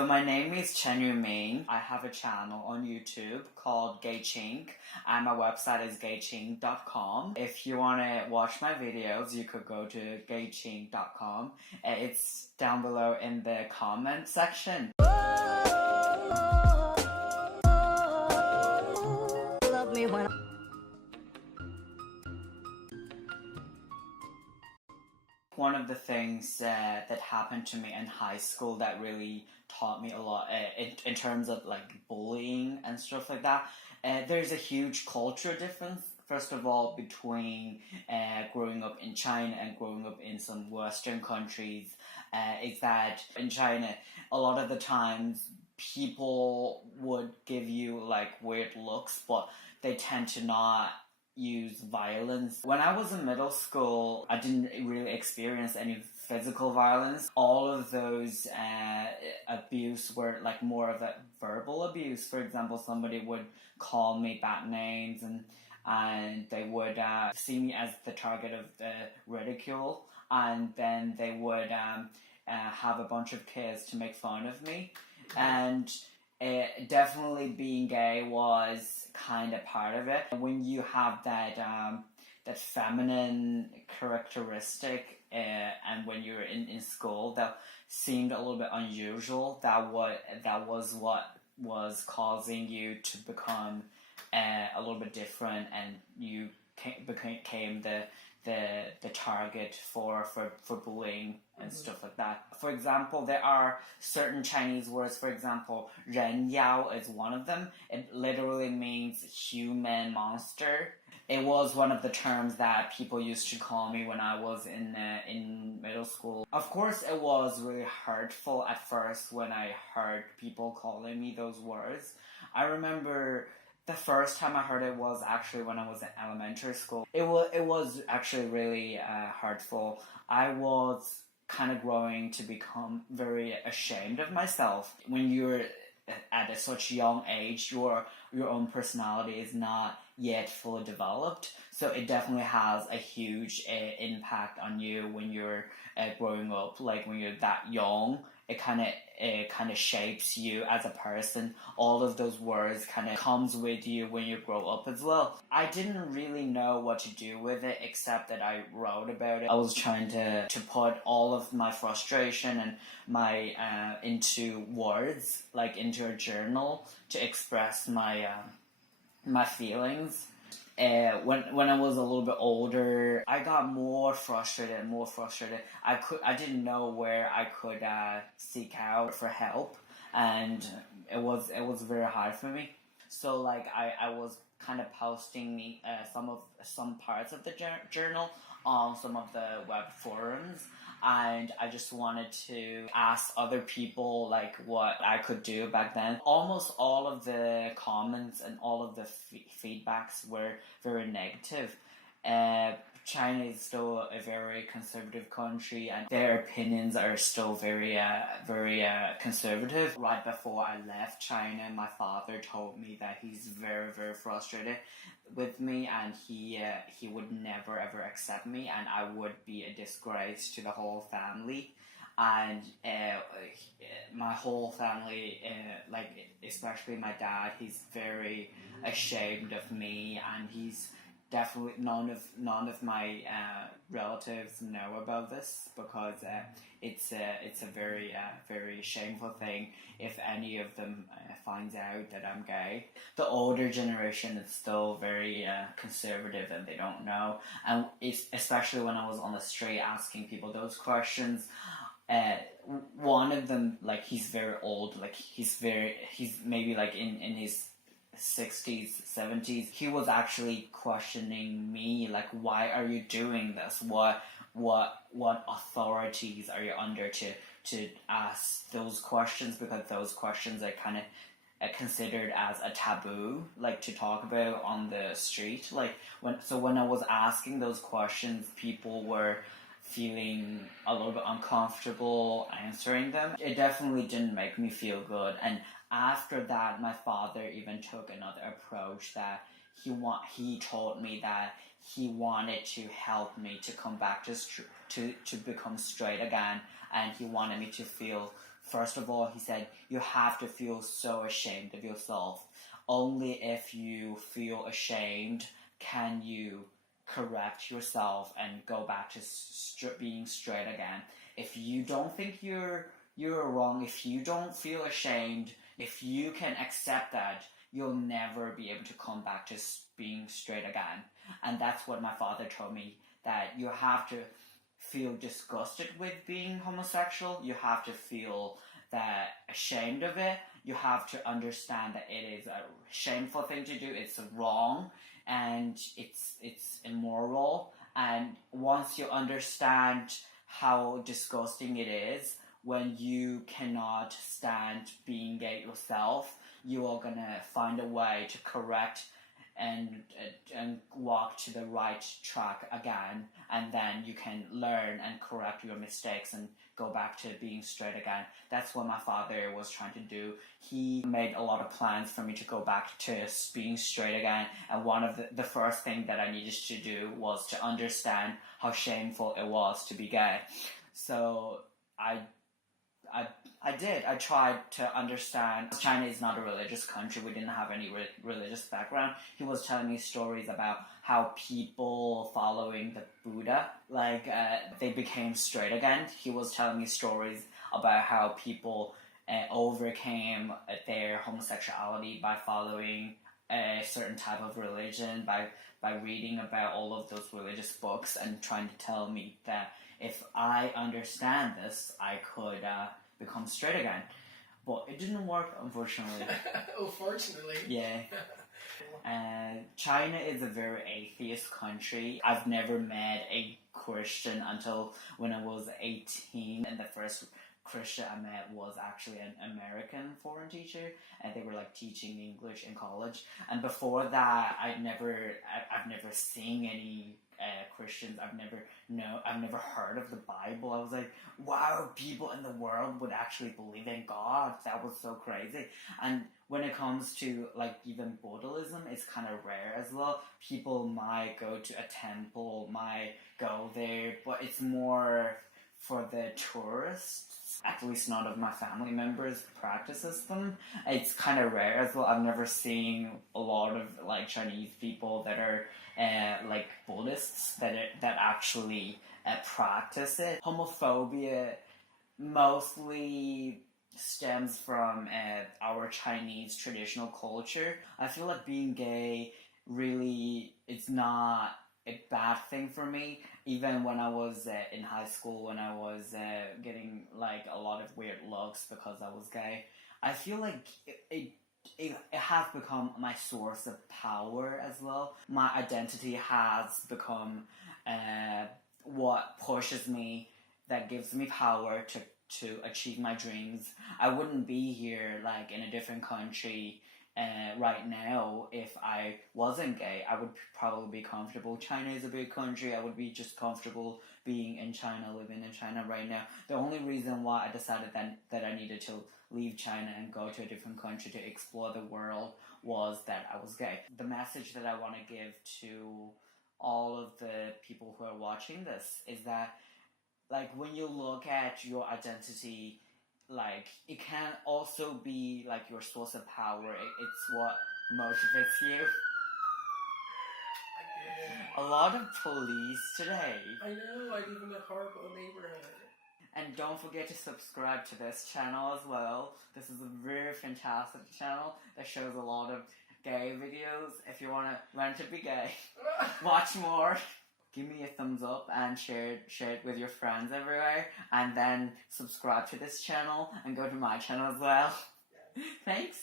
So my name is Chen Yumin. I have a channel on YouTube called Gaychink and my website is gaychink.com. If you want to watch my videos, you could go to gaychink.com. It's down below in the comment section. Love me when One of the things that happened to me in high school that really taught me a lot in terms of like bullying and stuff like that. There's a huge cultural difference, first of all, between growing up in China and growing up in some Western countries. Is that in China, a lot of the times people would give you like weird looks, but they tend to not use violence. When I was in middle school, I didn't really experience any physical violence. All of those abuse were like more of a verbal abuse. For example, somebody would call me bad names and they would see me as the target of the ridicule, and then they would have a bunch of kids to make fun of me. And definitely being gay was kind of part of it. When you have that that feminine characteristic and when you're in school, that seemed a little bit unusual. That was what was causing you to become a little bit different, and you became the target for bullying and stuff like that. For example, there are certain Chinese words. For example, 人妖 is one of them. It literally means human monster. It was one of the terms that people used to call me when I was in middle school. Of course, it was really hurtful at first when I heard people calling me those words. I remember the first time I heard it was actually when I was in elementary school. It was actually really hurtful. I was kind of growing to become very ashamed of myself. When you're at such a young age, your own personality is not yet fully developed. So it definitely has a huge impact on you when you're growing up. Like when you're that young, it kind of shapes you as a person. All of those words kind of comes with you when you grow up as well. I didn't really know what to do with it, except that I wrote about it. I was trying to put all of my frustration and my into words, like into a journal, to express my my feelings. When I was a little bit older, I got more frustrated. I didn't know where I could seek out for help, and it was very hard for me. So like I was kind of posting some parts of the journal on some of the web forums, and I just wanted to ask other people like what I could do back then. Almost all of the comments and all of the feedbacks were very negative. China is still a very conservative country, and their opinions are still very conservative. Right before I left China, my father told me that he's very, very frustrated with me, and he would never ever accept me, and I would be a disgrace to the whole family. And my whole family, like especially my dad, he's very ashamed of me, and he's definitely none of my relatives know about this, because it's a very shameful thing if any of them finds out that I'm gay. The older generation is still very conservative, and they don't know. And it's especially when I was on the street asking people those questions. One of them, like, he's very old, like he's maybe like in his 60s, 70s. He was actually questioning me, like, why are you doing this? What authorities are you under to ask those questions? Because those questions are kind of considered as a taboo, like to talk about on the street. Like when I was asking those questions, people were feeling a little bit uncomfortable answering them. It definitely didn't make me feel good. And after that, my father even took another approach, that he told me that he wanted to help me to come back to become straight again, and he wanted me to feel first of all, he said, you have to feel so ashamed of yourself. Only if you feel ashamed can you correct yourself and go back to being straight again. If you don't think you're wrong, if you don't feel ashamed, if you can accept that, you'll never be able to come back to being straight again. And that's what my father told me, that you have to feel disgusted with being homosexual, you have to feel that ashamed of it, you have to understand that it is a shameful thing to do, it's wrong, and it's immoral. And once you understand how disgusting it is, when you cannot stand being gay yourself, you are gonna find a way to correct and walk to the right track again, and then you can learn and correct your mistakes and go back to being straight again. That's what my father was trying to do. He made a lot of plans for me to go back to being straight again, and one of the first thing that I needed to do was to understand how shameful it was to be gay. So I did. I tried to understand. China is not a religious country. We didn't have any religious background. He was telling me stories about how people following the Buddha, they became straight again. He was telling me stories about how people overcame their homosexuality by following a certain type of religion, by reading about all of those religious books, and trying to tell me that if I understand this, I could become straight again. But it didn't work, unfortunately. Unfortunately. Yeah. China is a very atheist country. I've never met a Christian until when I was 18, and the first Christian I met was actually an American foreign teacher, and they were teaching English in college. And before that, I've never seen any Christians. I've never heard of the Bible. I was like, wow, people in the world would actually believe in God. That was so crazy. And when it comes to even Buddhism, it's kind of rare as well. People might go to a temple, might go there, but it's more for the tourists. At least none of my family members practices them. It's kind of rare as well. I've never seen a lot of Chinese people that are Buddhists that actually practice it. Homophobia mostly stems from our Chinese traditional culture. I feel like being gay really is not a bad thing for me. Even when I was in high school, when I was getting a lot of weird looks because I was gay, I feel like it has become my source of power as well. My identity has become what pushes me, that gives me power to achieve my dreams. I wouldn't be here in a different country right now if I wasn't gay. I would probably be comfortable. China is a big country. I would be just comfortable being in China, living in China right now. The only reason why I decided that I needed to leave China and go to a different country to explore the world was that I was gay. The message that I want to give to all of the people who are watching this is that when you look at your identity, it can also be your source of power. It's what motivates you. A lot of police today. I know, I live in a horrible neighborhood. And don't forget to subscribe to this channel as well. This is a very fantastic channel that shows a lot of gay videos. If you want to learn to be gay, watch more. Give me a thumbs up and share it with your friends everywhere. And then subscribe to this channel and go to my channel as well. Thanks.